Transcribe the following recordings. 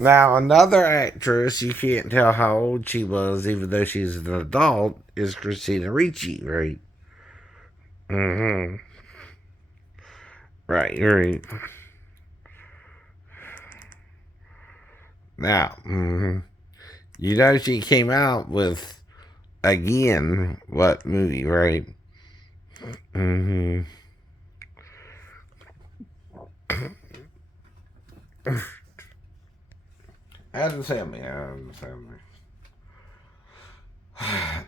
Now, another actress, you can't tell how old she was, even though she's an adult, is Christina Ricci, right? Mm-hmm. Right. Now, you know she came out with, again, what movie, right? Mm-hmm. Adam Sandler.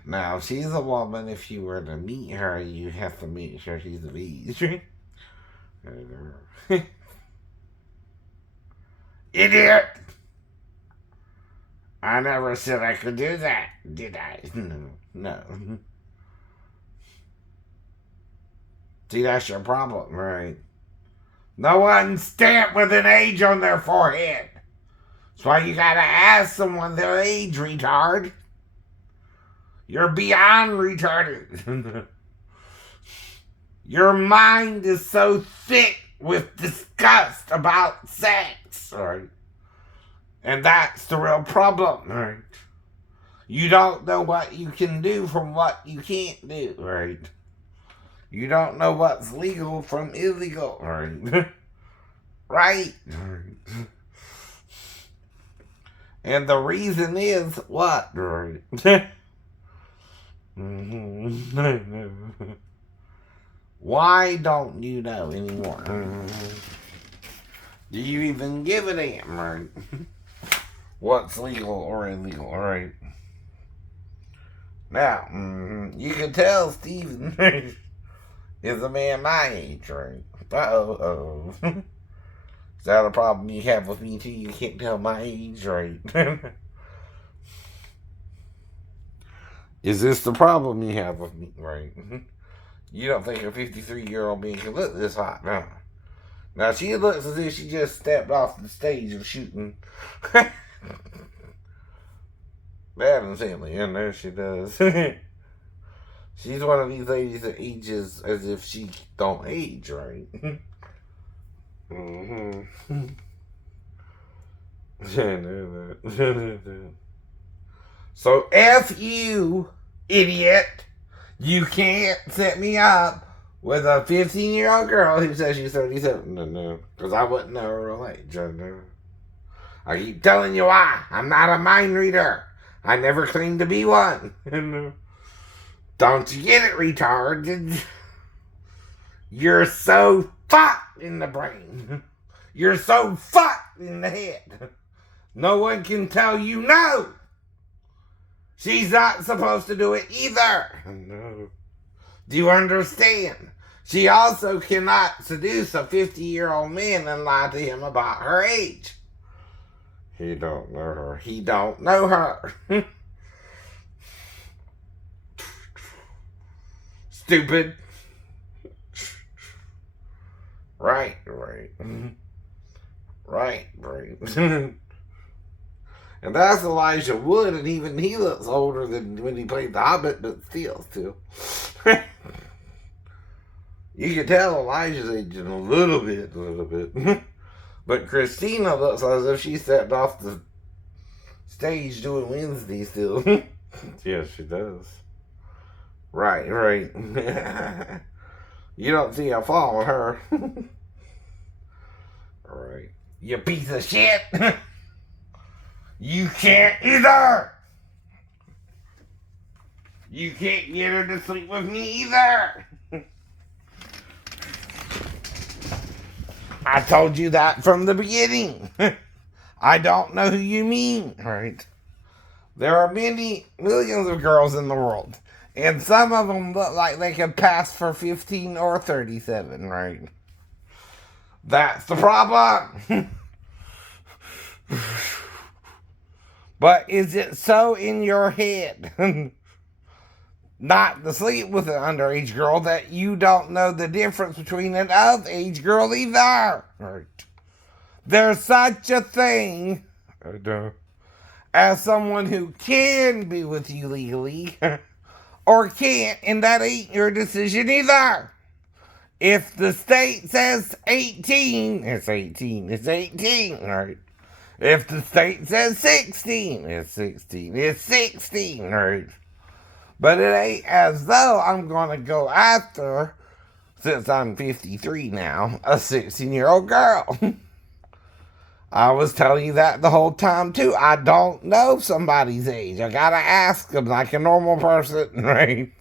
Now, she's a woman. If you were to meet her, you have to make sure she's a beach. Idiot! I never said I could do that, did I? No. See, that's your problem, right? No one stamped with an age on their forehead. That's why you gotta ask someone their age, retard. You're beyond retarded. Your mind is so thick with disgust about sex, right? And that's the real problem, right? You don't know what you can do from what you can't do, right? You don't know what's legal from illegal, right? Right? And the reason is what, right? Why don't you know anymore? Do you even give a damn, right? What's legal or illegal, right? Now, you can tell Steven is a man my age, right? Uh-oh. Is that a problem you have with me too? You can't tell my age, right? Is this the problem you have with me, right? You don't think a 53-year-old man can look this hot, no? Now, she looks as if she just stepped off the stage of shooting. Adam Sandler, yeah, there she does. She's one of these ladies that ages as if she don't age, right? So, F you, idiot. You can't set me up with a 15-year-old girl who says she's 37. No. Because I wouldn't know her real age. I keep telling you why. I'm not a mind reader. I never claimed to be one. Don't you get it, retard? You're so fucked in the brain. You're so fucked in the head. No one can tell you no. She's not supposed to do it either. No. Do you understand? She also cannot seduce a 50-year-old man and lie to him about her age. He don't know her. He don't know her. Stupid. Right. And that's Elijah Wood, and even he looks older than when he played the Hobbit, but still. You can tell Elijah's aging a little bit. But Christina looks as if she stepped off the stage doing Wednesday still. Yes, she does. Right. You don't see a fall with her. Alright. You piece of shit! You can't either! You can't get her to sleep with me either! I told you that from the beginning. I don't know who you mean, right? There are millions of girls in the world, and some of them look like they could pass for 15 or 37, right? That's the problem. But is it so in your head not to sleep with an underage girl that you don't know the difference between an underage girl either? Right. There's such a thing as someone who can be with you legally or can't, and that ain't your decision either. If the state says 18, it's 18. Right? If the state says 16, it's 16. It's 16, right? But it ain't as though I'm going to go after, since I'm 53 now, a 16-year-old girl. I was telling you that the whole time, too. I don't know somebody's age. I gotta ask them like a normal person, right?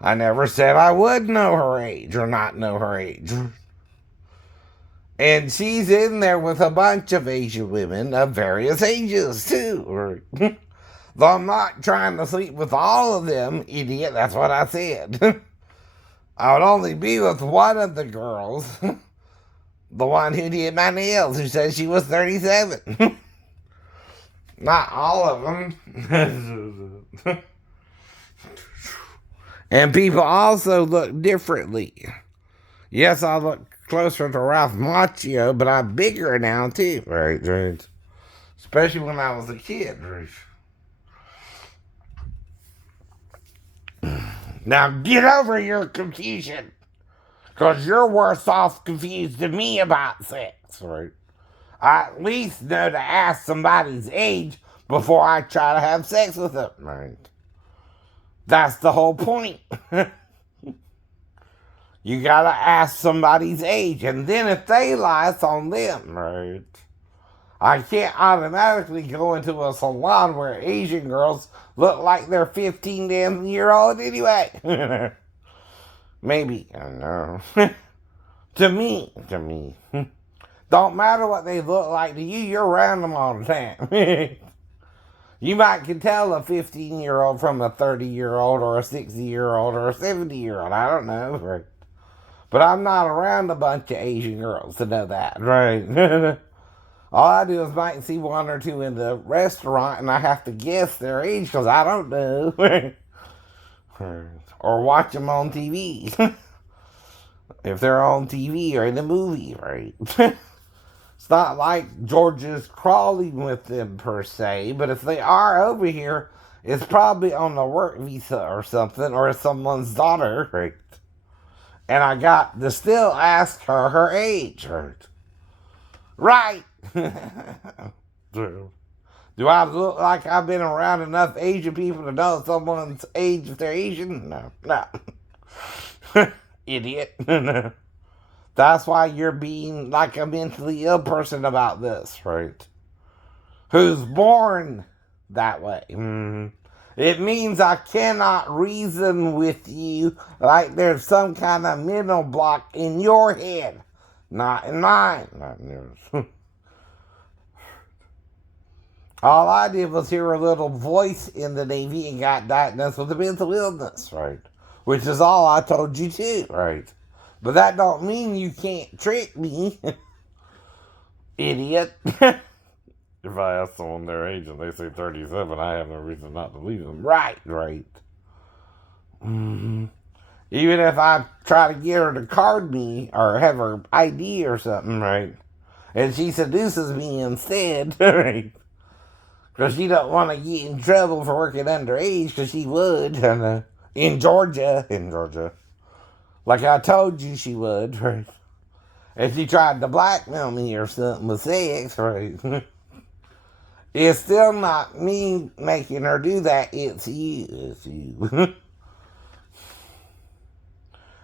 I never said I would know her age or not know her age. And she's in there with a bunch of Asian women of various ages, too. Though I'm not trying to sleep with all of them, idiot. That's what I said. I would only be with one of the girls. The one who did my nails, who said she was 37. Not all of them. And people also look differently. Yes, I look closer to Ralph Macchio, but I'm bigger now, too. Right. Especially when I was a kid. Now get over your confusion. Because you're worse off confused than me about sex, right? I at least know to ask somebody's age before I try to have sex with them, right? That's the whole point. You gotta ask somebody's age, and then if they lie, it's on them, right? I can't automatically go into a salon where Asian girls look like they're 15-year-old anyway. Maybe, I don't know. To me. Don't matter what they look like to you, you're around them all the time. You might can tell a 15-year-old from a 30-year-old or a 60-year-old or a 70-year-old. I don't know, right? But I'm not around a bunch of Asian girls to know that, right? All I do is might see one or two in the restaurant and I have to guess their age because I don't know. Or watch them on TV. If they're on TV or in a movie, right? It's not like Georgia's crawling with them per se, but if they are over here, it's probably on a work visa or something, or someone's daughter, right? And I got to still ask her age, right? Do I look like I've been around enough Asian people to know someone's age if they're Asian? No. Idiot. That's why you're being like a mentally ill person about this, right? Who's born that way. It means I cannot reason with you like there's some kind of mental block in your head. Not in mine. Not in yours. All I did was hear a little voice in the Navy and got diagnosed with a mental illness, right? Which is all I told you too, right? But that don't mean you can't trick me, idiot. If I ask someone their age and they say 37, I have no reason not to believe them. Right. Even if I try to get her to card me or have her ID or something, right? And she seduces me instead, right? Because she don't want to get in trouble for working underage, because she would, in Georgia. Like I told you she would, right? If she tried to blackmail me or something with sex, right? It's still not me making her do that, it's you.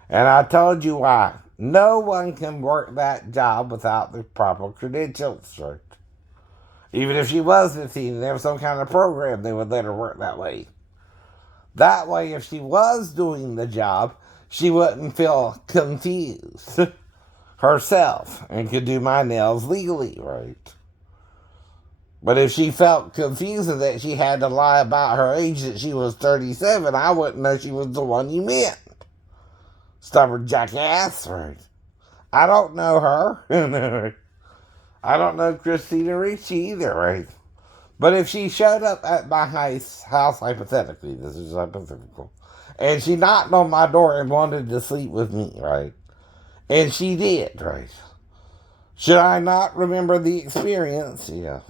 And I told you why. No one can work that job without the proper credentials, right? Even if she was 15 and there was some kind of program, they would let her work that way. That way, if she was doing the job, she wouldn't feel confused herself and could do my nails legally, right? But if she felt confused that she had to lie about her age, that she was 37, I wouldn't know she was the one you meant. Stubborn jackass, right? I don't know her. I don't know Christina Ricci either, right? But if she showed up at my house, hypothetically, this is hypothetical, and she knocked on my door and wanted to sleep with me, right? And she did, right? Should I not remember the experience? Yeah.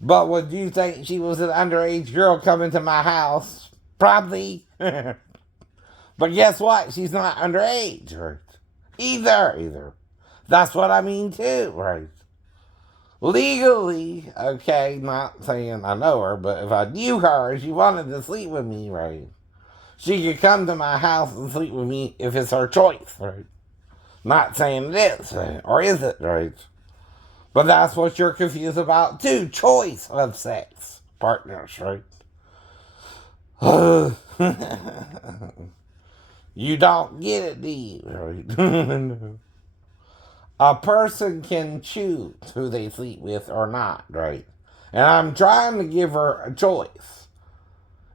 But would you think she was an underage girl coming to my house? Probably. But guess what? She's not underage, right? Either. That's what I mean too, right? Legally, okay, not saying I know her, but if I knew her and she wanted to sleep with me, right, she could come to my house and sleep with me if it's her choice, right? Not saying it is, right? Or is it, right? But that's what you're confused about too. Choice of sex partners, right? You don't get it, do you? Right? A person can choose who they sleep with or not, right? And I'm trying to give her a choice.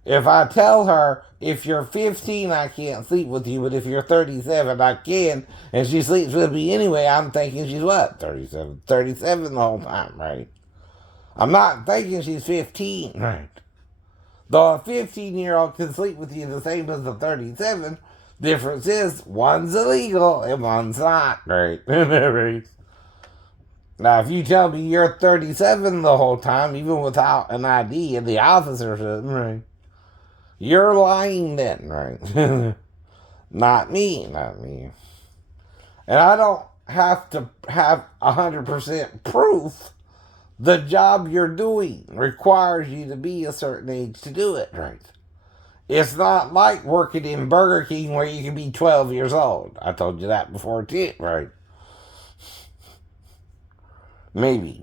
If I tell her, if you're 15, I can't sleep with you, but if you're 37, I can, and she sleeps with me anyway, I'm thinking she's what? 37? 37 the whole time, right? I'm not thinking she's 15, right? Though a 15-year-old can sleep with you the same as a 37, difference is one's illegal and one's not, right? Right. Now, if you tell me you're 37 the whole time, even without an ID, and the officer says, right, you're lying then, right? Not me, not me. And I don't have to have 100% proof. The job you're doing requires you to be a certain age to do it, right? It's not like working in Burger King where you can be 12 years old. I told you that before too, right? Maybe.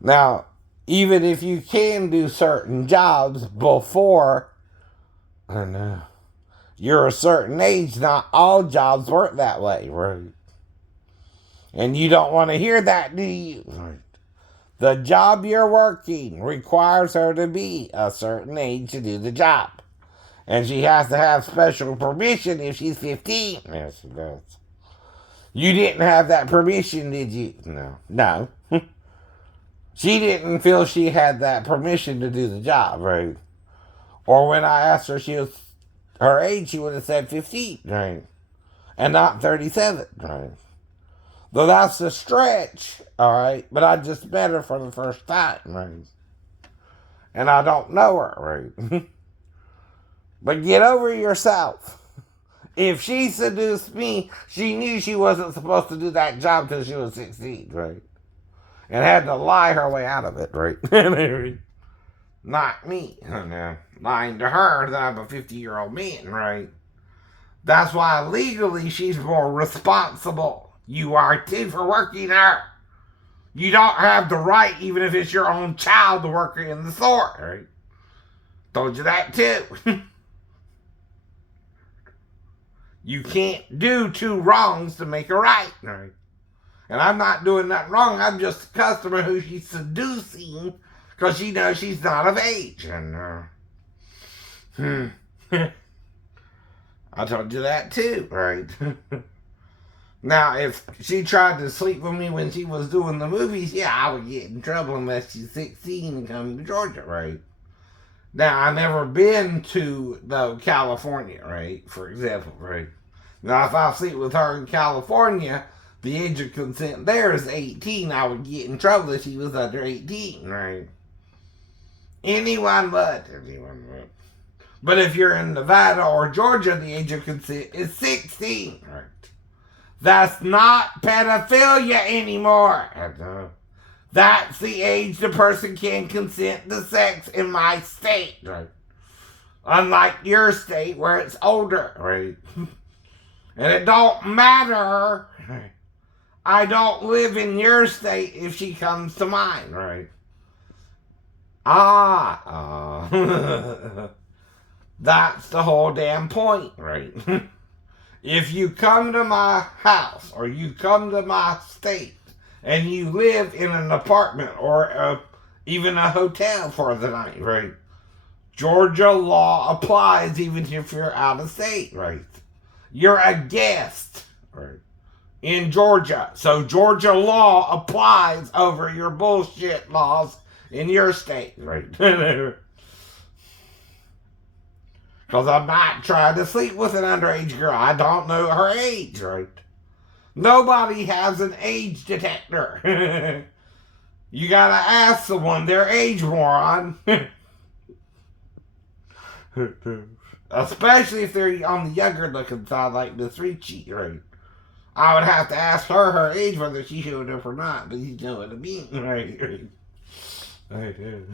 Now, even if you can do certain jobs before, I don't know, you're a certain age, not all jobs work that way, right? And you don't want to hear that, do you? Right. The job you're working requires her to be a certain age to do the job. And she has to have special permission if she's 15. Yes, she does. You didn't have that permission, did you? No. She didn't feel she had that permission to do the job, right? Or when I asked her her age, she would have said 15, right? And not 37, right? Though that's a stretch, all right? But I just met her for the first time, right? And I don't know her, right? But get over yourself. If she seduced me, she knew she wasn't supposed to do that job till she was 16, right? And had to lie her way out of it, right? Not me. Lying to her that I'm a 50-year-old man, right? That's why legally she's more responsible. You are too for working her. You don't have the right, even if it's your own child, to work her in the store, right? Told you that too. You can't do two wrongs to make a right, right? And I'm not doing nothing wrong. I'm just a customer who she's seducing because she knows she's not of age. And I told you that too, right? Now, if she tried to sleep with me when she was doing the movies, yeah, I would get in trouble unless she's 16 and come to Georgia, right? Now, I've never been to, though, California, right? For example, right? Now, if I sleep with her in California, the age of consent there is 18. I would get in trouble if she was under 18, right? Anyone would. But if you're in Nevada or Georgia, the age of consent is 16, right? That's not pedophilia anymore. That's the age the person can consent to sex in my state, right? Unlike your state where it's older, right? And it don't matter. I don't live in your state if she comes to mine, right? That's the whole damn point, right? If you come to my house or you come to my state and you live in an apartment or even a hotel for the night, right? Georgia law applies even if you're out of state, right? You're a guest, right? In Georgia. So Georgia law applies over your bullshit laws in your state, right? Because I'm not trying to sleep with an underage girl. I don't know her age, right? Nobody has an age detector. You gotta ask someone their age, moron. Especially if they're on the younger looking side like Miss Ricci, right? I would have to ask her age whether she showed up or not, but you know what I mean, right? I do.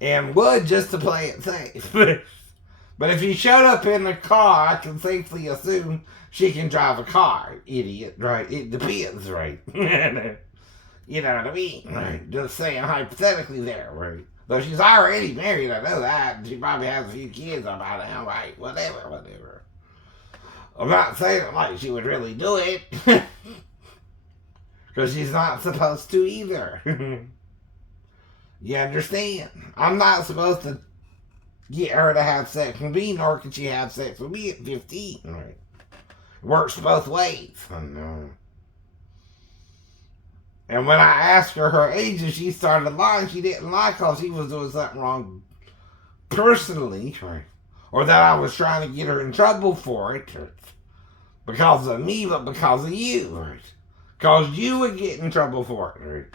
And would just to play it safe. But if she showed up in a car, I can safely assume she can drive a car, idiot, right? It depends, right? You know what I mean, right? Just saying hypothetically there, right? Though she's already married, I know that. She probably has a few kids on by now, right? Whatever. I'm not saying like she would really do it. Because she's not supposed to either. You understand? I'm not supposed to get her to have sex with me, nor can she have sex with me at 15. Right? It works both ways. I know. And when I asked her age and she started lying, she didn't lie because she was doing something wrong personally, right? Or that I was trying to get her in trouble for it, right? Because of me, but because of you, right? Because you would get in trouble for it, right?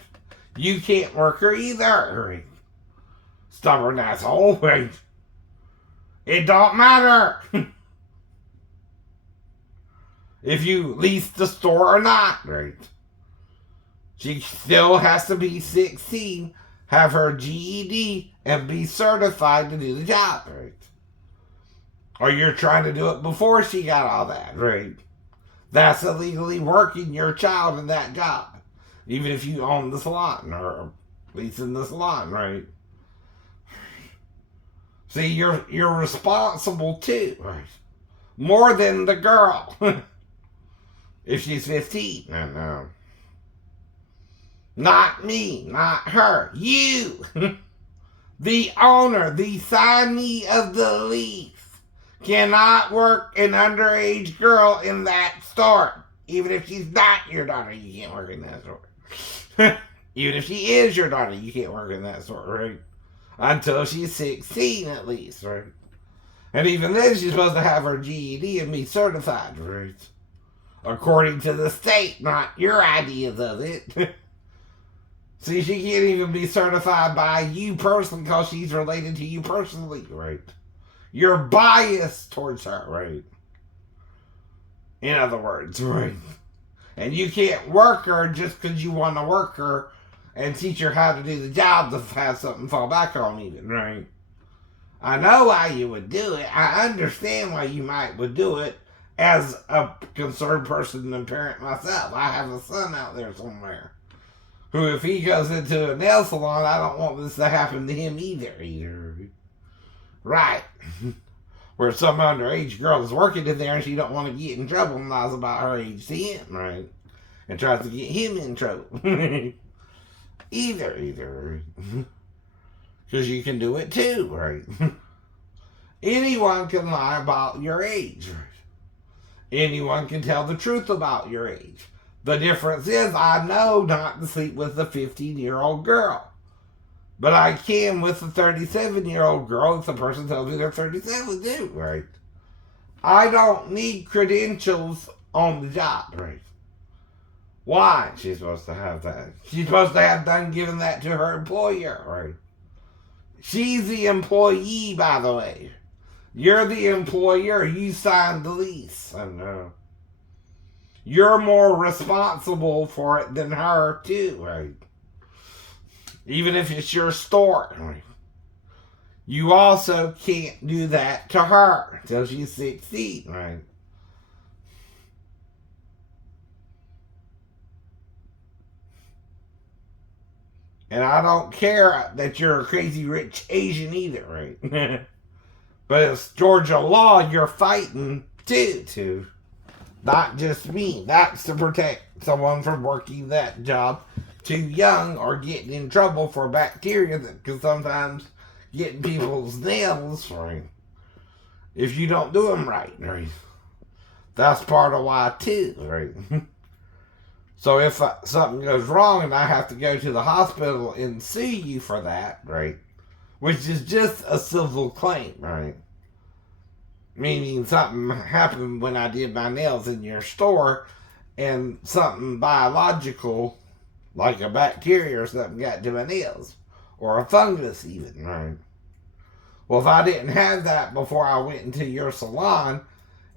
You can't work her either, right? Stubborn asshole, right? It don't matter if you lease the store or not, right? She still has to be 16, have her GED, and be certified to do the job, right? Or you're trying to do it before she got all that, right? That's illegally working your child in that job. Even if you own the salon or leasing the salon, right? See, you're responsible too, right? More than the girl. If she's 15. I know. Not me, not her. You, the owner, the signee of the lease, cannot work an underage girl in that store. Even if she's not your daughter, you can't work in that store. Even if she is your daughter, you can't work in that store, right? Until she's 16 at least, right? And even then, she's supposed to have her GED and be certified, right? According to the state, not your ideas of it. See, she can't even be certified by you personally because she's related to you personally, right? You're biased towards her, right? In other words, right? And you can't work her just because you want to work her and teach her how to do the job to have something fall back on even, right? I know why you would do it. I understand why you would do it as a concerned person and parent myself. I have a son out there somewhere who, if he goes into a nail salon, I don't want this to happen to him either. Right. Where some underage girl is working in there and she don't want to get in trouble and lies about her age to him, right? And tries to get him in trouble. Either. Because you can do it too, right? Anyone can lie about your age, right? Anyone can tell the truth about your age. The difference is I know not to sleep with a 15-year-old girl. But I can with a 37-year-old girl if the person tells me they're 37 too, right? I don't need credentials on the job, right? Why? She's supposed to have that. She's supposed to have done giving that to her employer, right? She's the employee, by the way. You're the employer. You signed the lease. I know. You're more responsible for it than her, too, right? Even if it's your store, right? You also can't do that to her until she's 16, right? And I don't care that you're a crazy rich Asian either, right? But it's Georgia law you're fighting too. Not just me. That's to protect someone from working that job too young or getting in trouble for bacteria that can sometimes get in people's nails, right? If you don't do them right? That's part of why too, right? So if something goes wrong and I have to go to the hospital and sue you for that, right? Which is just a civil claim, right? Meaning something happened when I did my nails in your store and something biological, like a bacteria or something, got to my nails. Or a fungus even, right? Well, if I didn't have that before I went into your salon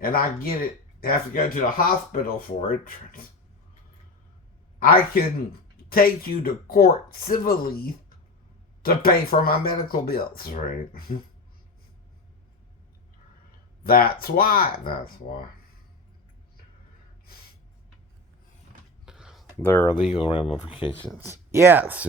and I get it You have to go to the hospital for it. I can take you to court civilly to pay for my medical bills, right? That's why. There are legal ramifications. Yes.